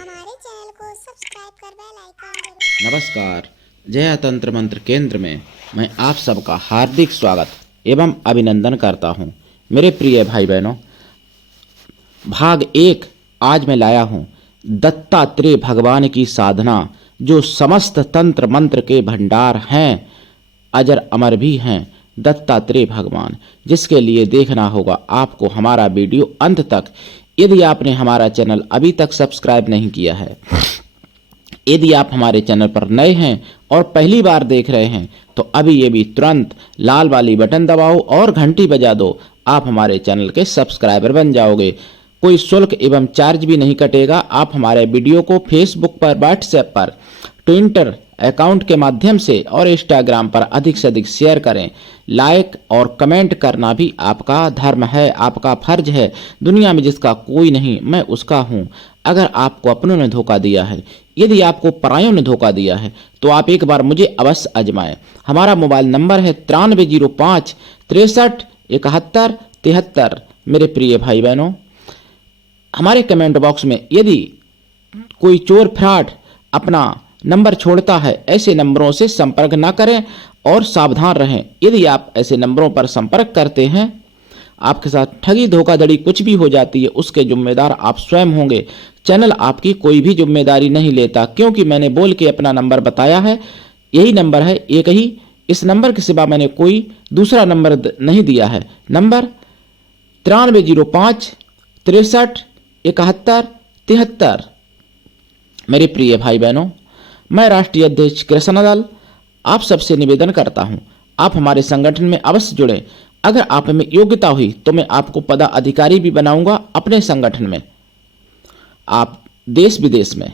हमारे चैनल को सब्सक्राइब कर बेल आइकन जरूर। नमस्कार। जया तंत्र मंत्र केंद्र में मैं आप सबका हार्दिक स्वागत एवं अभिनंदन करता हूँ। मेरे प्रिय भाई बहनों, भाग 1 आज मैं लाया हूँ। दत्तात्रेय भगवान की साधना, जो समस्त तंत्र मंत्र के भंडार हैं, अजर अमर भी हैं। दत्तात्रेय भगवान, जिसके लिए देखना होगा आपको हमारा वीडियो अंत तक। यदि आपने हमारा चैनल अभी तक सब्सक्राइब नहीं किया है, यदि आप हमारे चैनल पर नए हैं और पहली बार देख रहे हैं, तो अभी ये भी तुरंत लाल वाली बटन दबाओ और घंटी बजा दो। आप हमारे चैनल के सब्सक्राइबर बन जाओगे। कोई शुल्क एवं चार्ज भी नहीं कटेगा। आप हमारे वीडियो को फेसबुक पर, व्हाट्सएप पर, ट्विटर अकाउंट के माध्यम से और इंस्टाग्राम पर अधिक से अधिक शेयर करें। लाइक और कमेंट करना भी आपका धर्म है, आपका फर्ज है। दुनिया में जिसका कोई नहीं, मैं उसका हूँ। अगर आपको अपनों ने धोखा दिया है, यदि आपको परायों ने धोखा दिया है, तो आप एक बार मुझे अवश्य आजमाएं। हमारा मोबाइल नंबर है 9305 63 71 73। मेरे प्रिय भाई बहनों, हमारे कमेंट बॉक्स में यदि कोई चोर फ्रॉड अपना नंबर छोड़ता है, ऐसे नंबरों से संपर्क ना करें और सावधान रहें। यदि आप ऐसे नंबरों पर संपर्क करते हैं, आपके साथ ठगी धोखाधड़ी कुछ भी हो जाती है, उसके जिम्मेदार आप स्वयं होंगे। चैनल आपकी कोई भी जिम्मेदारी नहीं लेता, क्योंकि मैंने बोल के अपना नंबर बताया है। यही नंबर है, एक ही। इस नंबर के सिवा मैंने कोई दूसरा नंबर नहीं दिया है। नंबर 9305 63 71 73। मेरे प्रिय भाई बहनों, मैं राष्ट्रीय अध्यक्ष कृष्ण दल आप सबसे निवेदन करता हूं, आप हमारे संगठन में अवश्य जुड़ें। अगर आप में योग्यता हुई तो मैं आपको पदाधिकारी भी बनाऊंगा अपने संगठन में। आप देश विदेश में,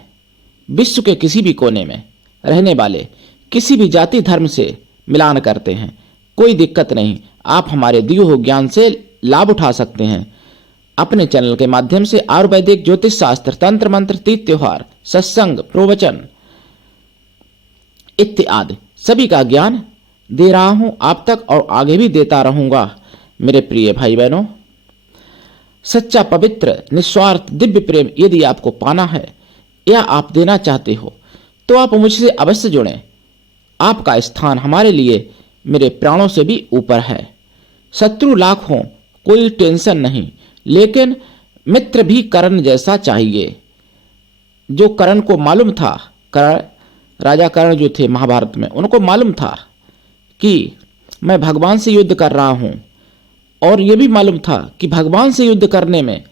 विश्व के किसी भी कोने में रहने वाले, किसी भी जाति धर्म से मिलान करते हैं, कोई दिक्कत नहीं। आप हमारे दिए हुए ज्ञान से लाभ उठा सकते हैं। अपने चैनल के माध्यम से आयुर्वेदिक, ज्योतिष शास्त्र, तंत्र मंत्र, तीज त्योहार, सत्संग, प्रवचन इत्यादि सभी का ज्ञान दे रहा हूं आप तक और आगे भी देता रहूंगा। मेरे प्रिय भाई बहनों, सच्चा, पवित्र, निस्वार्थ दिव्य प्रेम यदि आपको पाना है या आप देना चाहते हो, तो आप मुझसे अवश्य जुड़ें। आपका स्थान हमारे लिए मेरे प्राणों से भी ऊपर है। शत्रु लाख हों, कोई टेंशन नहीं, लेकिन मित्र भी कर्ण जैसा चाहिए। जो कर्ण को मालूम था, राजा कर्ण जो थे महाभारत में, उनको मालूम था कि मैं भगवान से युद्ध कर रहा हूं, और यह भी मालूम था कि भगवान से युद्ध करने में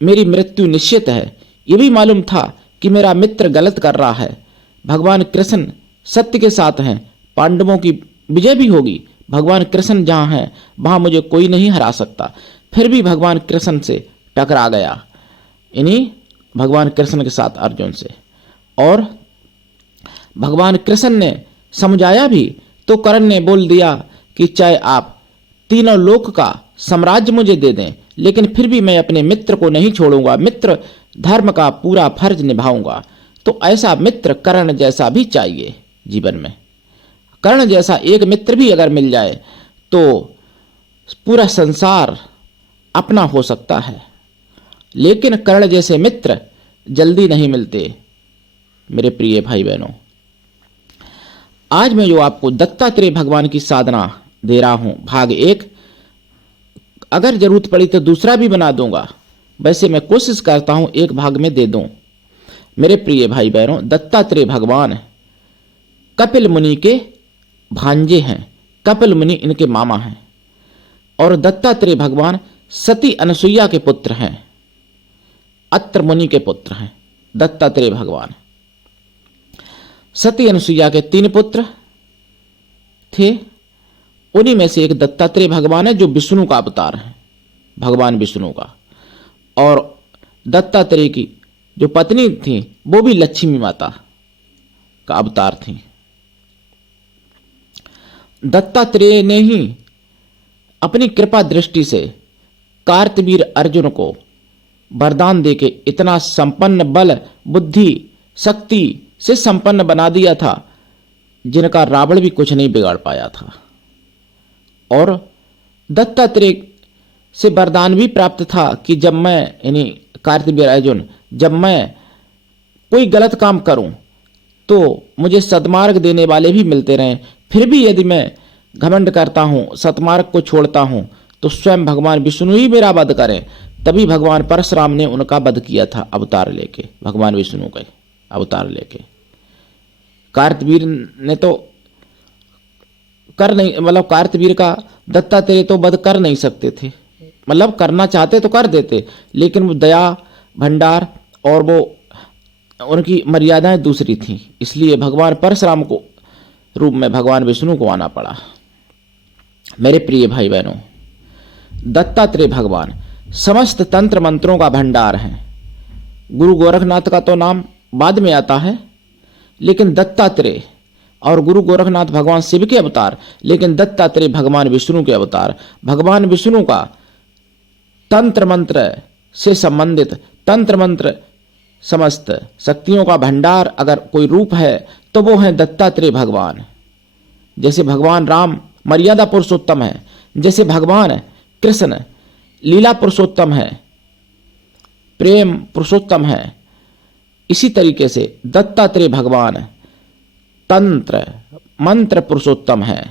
मेरी मृत्यु निश्चित है। यह भी मालूम था कि मेरा मित्र गलत कर रहा है। भगवान कृष्ण सत्य के साथ हैं, पांडवों की विजय भी होगी। भगवान कृष्ण जहां हैं वहां मुझे कोई नहीं हरा सकता। फिर भी भगवान कृष्ण से टकरा गया, इन्हीं भगवान कृष्ण के साथ अर्जुन से। और भगवान कृष्ण ने समझाया भी, तो कर्ण ने बोल दिया कि चाहे आप तीनों लोक का साम्राज्य मुझे दे दें, लेकिन फिर भी मैं अपने मित्र को नहीं छोड़ूंगा। मित्र धर्म का पूरा फर्ज निभाऊंगा। तो ऐसा मित्र कर्ण जैसा भी चाहिए जीवन में। कर्ण जैसा एक मित्र भी अगर मिल जाए तो पूरा संसार अपना हो सकता है, लेकिन कर्ण जैसे मित्र जल्दी नहीं मिलते। मेरे प्रिय भाई बहनों, आज मैं जो आपको दत्तात्रेय भगवान की साधना दे रहा हूं, भाग 1, अगर जरूरत पड़ी तो दूसरा भी बना दूंगा। वैसे मैं कोशिश करता हूं एक भाग में दे दूं। मेरे प्रिय भाई बहनों, दत्तात्रेय भगवान कपिल मुनि के भांजे हैं। कपिल मुनि इनके मामा हैं, और दत्तात्रेय भगवान सती अनसुईया के पुत्र हैं, अत्र मुनि के पुत्र हैं दत्तात्रेय भगवान। सती अनसुईया के 3 पुत्र थे, उन्हीं में से एक दत्तात्रेय भगवान है, जो विष्णु का अवतार है, भगवान विष्णु का। और दत्तात्रेय की जो पत्नी थी वो भी लक्ष्मी माता का अवतार थी। दत्तात्रेय ने ही अपनी कृपा दृष्टि से कार्तवीर अर्जुन को वरदान देके इतना संपन्न, बल बुद्धि शक्ति से संपन्न बना दिया था, जिनका रावण भी कुछ नहीं बिगाड़ पाया था। और दत्तात्रेय से वरदान भी प्राप्त था कि जब मैं, यानी कार्तवीर अर्जुन, जब मैं कोई गलत काम करूं तो मुझे सद्मार्ग देने वाले भी मिलते रहें। फिर भी यदि मैं घमंड करता हूं, सतमार्ग को छोड़ता हूं, तो स्वयं भगवान विष्णु ही मेरा वध करें। तभी भगवान परशुराम ने उनका वध किया था अवतार लेके, भगवान विष्णु का अवतार लेके। कार्तवीर ने तो कर नहीं, मतलब कार्तवीर का दत्तात्रेय तो वध कर नहीं सकते थे, मतलब करना चाहते तो कर देते, लेकिन वो दया भंडार और वो उनकी मर्यादाएं दूसरी थी, इसलिए भगवान परशुराम को रूप में भगवान विष्णु को आना पड़ा। मेरे प्रिय भाई बहनों, दत्तात्रेय भगवान समस्त तंत्र मंत्रों का भंडार है। गुरु गोरखनाथ का तो नाम बाद में आता है, लेकिन दत्तात्रेय और गुरु गोरखनाथ भगवान शिव के अवतार, लेकिन दत्तात्रेय भगवान विष्णु के अवतार। भगवान विष्णु का तंत्र मंत्र से संबंधित, तंत्र मंत्र समस्त शक्तियों का भंडार अगर कोई रूप है तो वो है दत्तात्रेय भगवान। जैसे भगवान राम मर्यादा पुरुषोत्तम है, जैसे भगवान कृष्ण लीला पुरुषोत्तम है, प्रेम पुरुषोत्तम है, इसी तरीके से दत्तात्रेय भगवान तंत्र मंत्र पुरुषोत्तम है,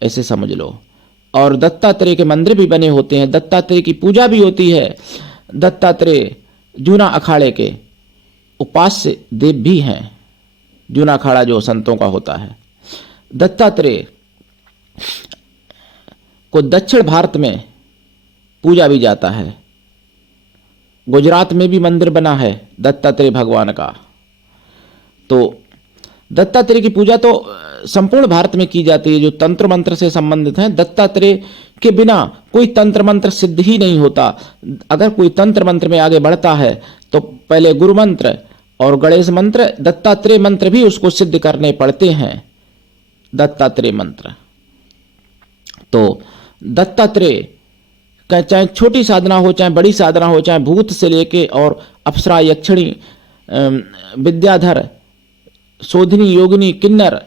ऐसे समझ लो। और दत्तात्रेय के मंदिर भी बने होते हैं, दत्तात्रेय की पूजा भी होती है। दत्तात्रेय जूना अखाड़े के उपास्य देव भी हैं, जूना अखाड़ा जो संतों का होता है। दत्तात्रेय को दक्षिण भारत में पूजा भी जाता है। गुजरात में भी मंदिर बना है दत्तात्रेय भगवान का। तो दत्तात्रेय की पूजा तो संपूर्ण भारत में की जाती है, जो तंत्र मंत्र से संबंधित हैं। दत्तात्रेय के बिना कोई तंत्र मंत्र सिद्ध ही नहीं होता। अगर कोई तंत्र मंत्र में आगे बढ़ता है तो पहले गुरु मंत्र और गणेश मंत्र, दत्तात्रेय मंत्र भी उसको सिद्ध करने पड़ते हैं, दत्तात्रेय मंत्र। तो दत्तात्रेय का चाहे छोटी साधना हो, चाहे बड़ी साधना हो, चाहे भूत से लेके और अप्सरा, यक्षिणी, विद्याधर, शोधिनी, योगिनी, किन्नर,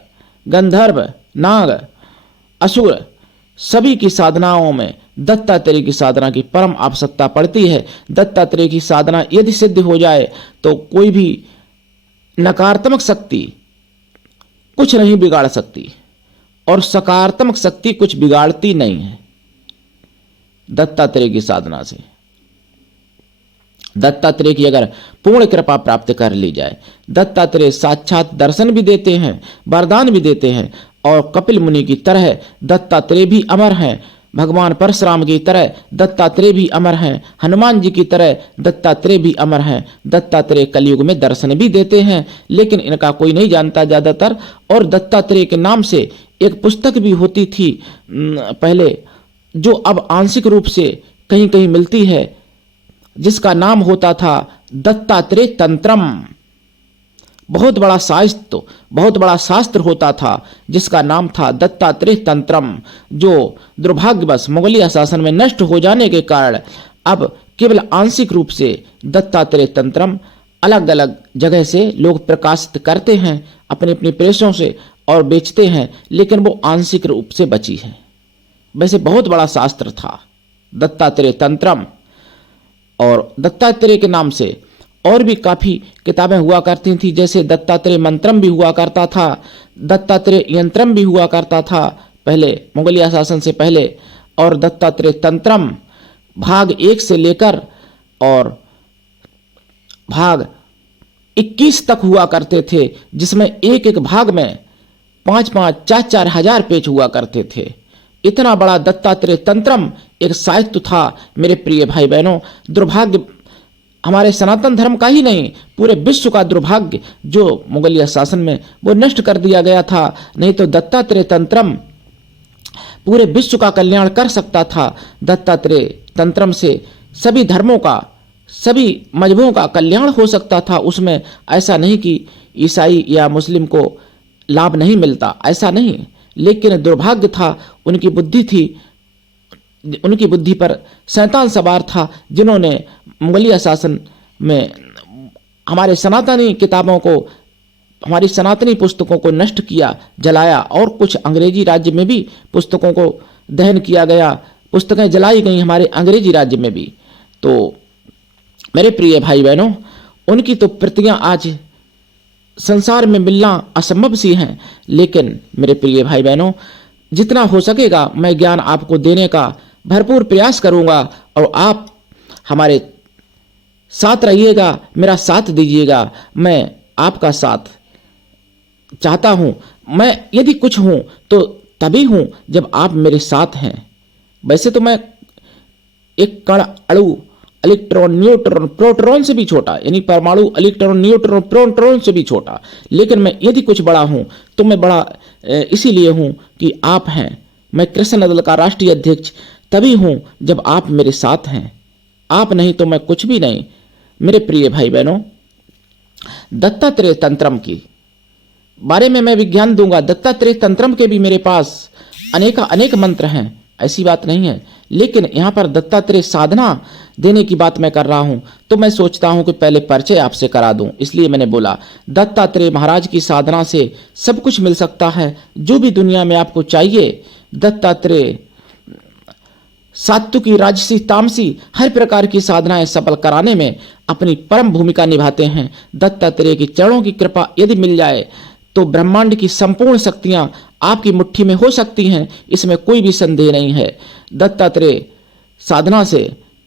गंधर्व, नाग, असुर, सभी की साधनाओं में दत्तात्रेय की साधना की परम आवश्यकता पड़ती है। दत्तात्रेय की साधना यदि सिद्ध हो जाए तो कोई भी नकारात्मक शक्ति कुछ नहीं बिगाड़ सकती और सकारात्मक शक्ति कुछ बिगाड़ती नहीं है दत्तात्रेय की साधना से। दत्तात्रेय की अगर पूर्ण कृपा प्राप्त कर ली जाए, दत्तात्रेय साक्षात दर्शन भी देते हैं, वरदान भी देते हैं, और कपिल मुनि की तरह दत्तात्रेय भी अमर हैं, भगवान परशुराम की तरह दत्तात्रेय भी अमर हैं, हनुमान जी की तरह दत्तात्रेय भी अमर हैं। दत्तात्रेय कलयुग में दर्शन भी देते हैं, लेकिन इनका कोई नहीं जानता ज्यादातर। और दत्तात्रेय के नाम से एक पुस्तक भी होती थी पहले, जो अब आंशिक रूप से कहीं कहीं मिलती है, जिसका नाम होता था दत्तात्रेय तंत्रम। बहुत बड़ा साहित्य, बहुत बड़ा शास्त्र होता था जिसका नाम था दत्तात्रेय तंत्रम, जो दुर्भाग्यवश मुगलिया शासन में नष्ट हो जाने के कारण अब केवल आंशिक रूप से दत्तात्रेय तंत्रम अलग अलग जगह से लोग प्रकाशित करते हैं अपने अपने प्रेसों से और बेचते हैं, लेकिन वो आंशिक रूप से बची है। वैसे बहुत बड़ा शास्त्र था दत्तात्रेय तंत्रम। और दत्तात्रेय के नाम से और भी काफी किताबें हुआ करती थी, जैसे दत्तात्रेय मंत्रम भी हुआ करता था, दत्तात्रेय यंत्रम भी हुआ करता था पहले मुगलिया शासन से पहले, और दत्तात्रेय तंत्रम भाग 1 से लेकर और भाग 21 तक हुआ करते थे, जिसमें एक एक भाग में 5-5, 4-4 हजार पेज हुआ करते थे। इतना बड़ा दत्तात्रेय तंत्रम एक साहित्य था मेरे प्रिय भाई बहनों। दुर्भाग्य हमारे सनातन धर्म का ही नहीं, पूरे विश्व का दुर्भाग्य जो मुगलिया शासन में वो नष्ट कर दिया गया था। नहीं तो दत्तात्रेय तंत्रम पूरे विश्व का कल्याण कर सकता था। दत्तात्रेय तंत्रम से सभी धर्मों का, सभी मजहबों का कल्याण हो सकता था। उसमें ऐसा नहीं कि ईसाई या मुस्लिम को लाभ नहीं मिलता, ऐसा नहीं, लेकिन दुर्भाग्य था, उनकी बुद्धि थी, उनकी बुद्धि पर शैतान सवार था, जिन्होंने मुगलिया शासन में हमारे सनातनी किताबों को, हमारी सनातनी पुस्तकों को नष्ट किया, जलाया, और कुछ अंग्रेजी राज्य में भी पुस्तकों को दहन किया गया, पुस्तकें जलाई गई हमारे अंग्रेजी राज्य में भी। तो मेरे प्रिय भाई बहनों, उनकी तो प्रतियां आज संसार में मिलना असंभव सी हैं। लेकिन मेरे प्रिय भाई बहनों, जितना हो सकेगा मैं ज्ञान आपको देने का भरपूर प्रयास करूंगा और आप हमारे साथ रहिएगा, मेरा साथ दीजिएगा। मैं आपका साथ चाहता हूं। मैं यदि कुछ हूं तो तभी हूं जब आप मेरे साथ हैं। वैसे तो मैं एक कण, अणु, इलेक्ट्रॉन, न्यूट्रॉन, प्रोटॉन से भी छोटा, यानी परमाणु, इलेक्ट्रॉन, न्यूट्रॉन, प्रोटॉन से भी छोटा। लेकिन मैं यदि कुछ बड़ा हूं तो मैं बड़ा इसीलिए हूं कि आप हैं। मैं कृष्ण दल का राष्ट्रीय अध्यक्ष तभी हूं जब आप मेरे साथ हैं। आप नहीं तो मैं कुछ भी नहीं। मेरे प्रिय भाई बहनों, दत्तात्रेय तंत्रम की बारे में मैं विज्ञान दूंगा। दत्तात्रेय तंत्रम के भी मेरे पास अनेक मंत्र हैं, ऐसी बात नहीं है। लेकिन यहाँ पर दत्तात्रेय साधना देने की बात मैं कर रहा हूँ, तो मैं सोचता हूँ कि पहले परिचय आपसे करा दूं। इसलिए मैंने बोला दत्तात्रेय महाराज की साधना से सब कुछ मिल सकता है जो भी दुनिया में आपको चाहिए। दत्तात्रेय सात्विकी, राजसी, तामसी हर प्रकार की साधनाएं सफल कराने में अपनी परम भूमिका निभाते हैं। दत्तात्रेय के चरणों की कृपा यदि मिल जाए तो ब्रह्मांड की संपूर्ण शक्तियां आपकी मुट्ठी में हो सकती हैं, इसमें कोई भी संदेह नहीं है। दत्तात्रेय साधना से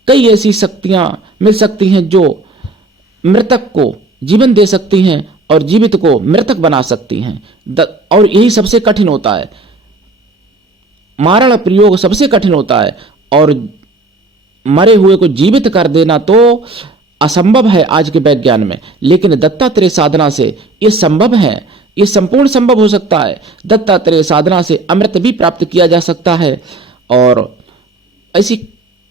कई ऐसी शक्तियां मिल सकती हैं जो मृतक को जीवन दे सकती हैं और जीवित को मृतक बना सकती हैं। और यही सबसे कठिन होता है। मारण प्रयोग सबसे कठिन होता है और मरे हुए को जीवित कर देना तो असंभव है आज के विज्ञान में। लेकिन दत्तात्रेय साधना से ये संभव है, ये संपूर्ण संभव हो सकता है। दत्तात्रेय साधना से अमृत भी प्राप्त किया जा सकता है। और ऐसी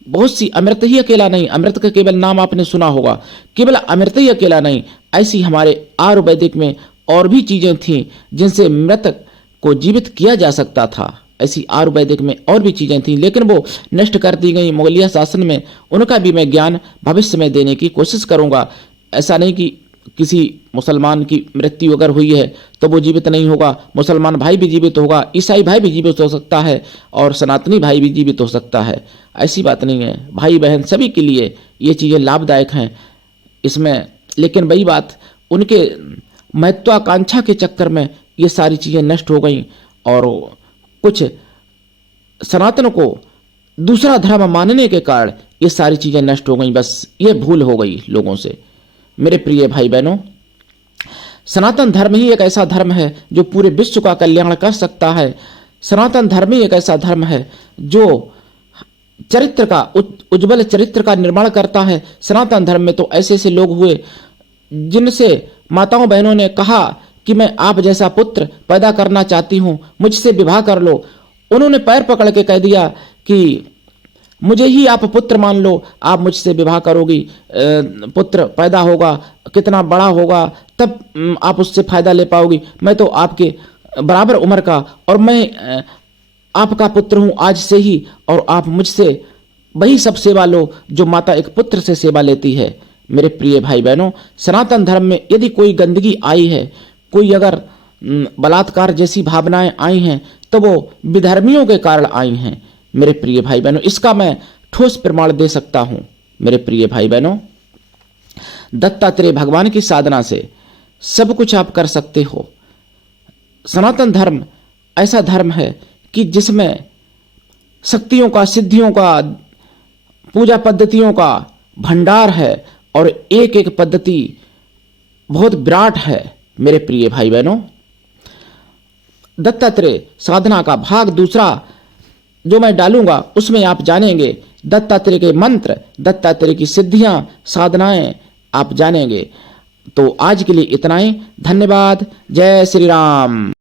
बहुत सी, अमृत ही अकेला नहीं, अमृत का केवल नाम आपने सुना होगा, केवल अमृत ही अकेला नहीं, ऐसी हमारे आयुर्वेदिक में और भी चीजें थीं जिनसे मृतक को जीवित किया जा सकता था। ऐसी आयुर्वेदिक में और भी चीजें थीं, लेकिन वो नष्ट कर दी गई मुगलिया शासन में। उनका भी मैं ज्ञान भविष्य में देने की कोशिश करूंगा। ऐसा नहीं कि किसी मुसलमान की मृत्यु अगर हुई है तो वो जीवित नहीं होगा। मुसलमान भाई भी जीवित होगा, ईसाई भाई भी जीवित हो सकता है और सनातनी भाई भी जीवित हो सकता है। ऐसी बात नहीं है। भाई बहन सभी के लिए ये चीज़ें लाभदायक हैं इसमें। लेकिन वही बात, उनके महत्वाकांक्षा के चक्कर में ये सारी चीज़ें नष्ट हो गई और कुछ सनातन को दूसरा धर्म मानने के कारण ये सारी चीज़ें नष्ट हो गई। बस ये भूल हो गई लोगों से। मेरे प्रिय भाई बहनों, सनातन धर्म ही एक ऐसा धर्म है जो पूरे विश्व का कल्याण कर सकता है। सनातन धर्म ही एक ऐसा धर्म है जो चरित्र का, उज्ज्वल चरित्र का निर्माण करता है। सनातन धर्म में तो ऐसे ऐसे लोग हुए जिनसे माताओं बहनों ने कहा कि मैं आप जैसा पुत्र पैदा करना चाहती हूँ, मुझसे विवाह कर लो। उन्होंने पैर पकड़ के कह दिया कि मुझे ही आप पुत्र मान लो, आप मुझसे विवाह करोगी, पुत्र पैदा होगा, कितना बड़ा होगा, तब आप उससे फायदा ले पाओगी। मैं तो आपके बराबर उम्र का और मैं आपका पुत्र हूँ आज से ही, और आप मुझसे वही सब सेवा लो जो माता एक पुत्र से सेवा लेती है। मेरे प्रिय भाई बहनों, सनातन धर्म में यदि कोई गंदगी आई है, कोई अगर बलात्कार जैसी भावनाएं आई हैं, तो वो विधर्मियों के कारण आई हैं। मेरे प्रिय भाई बहनों, इसका मैं ठोस प्रमाण दे सकता हूं। मेरे प्रिय भाई बहनों, दत्तात्रेय भगवान की साधना से सब कुछ आप कर सकते हो। सनातन धर्म ऐसा धर्म है कि जिसमें शक्तियों का, सिद्धियों का, पूजा पद्धतियों का भंडार है और एक एक पद्धति बहुत विराट है। मेरे प्रिय भाई बहनों, दत्तात्रेय साधना का भाग दूसरा जो मैं डालूंगा उसमें आप जानेंगे दत्तात्रेय के मंत्र, दत्तात्रेय की सिद्धियां, साधनाएं आप जानेंगे। तो आज के लिए इतना ही। धन्यवाद। जय श्री राम।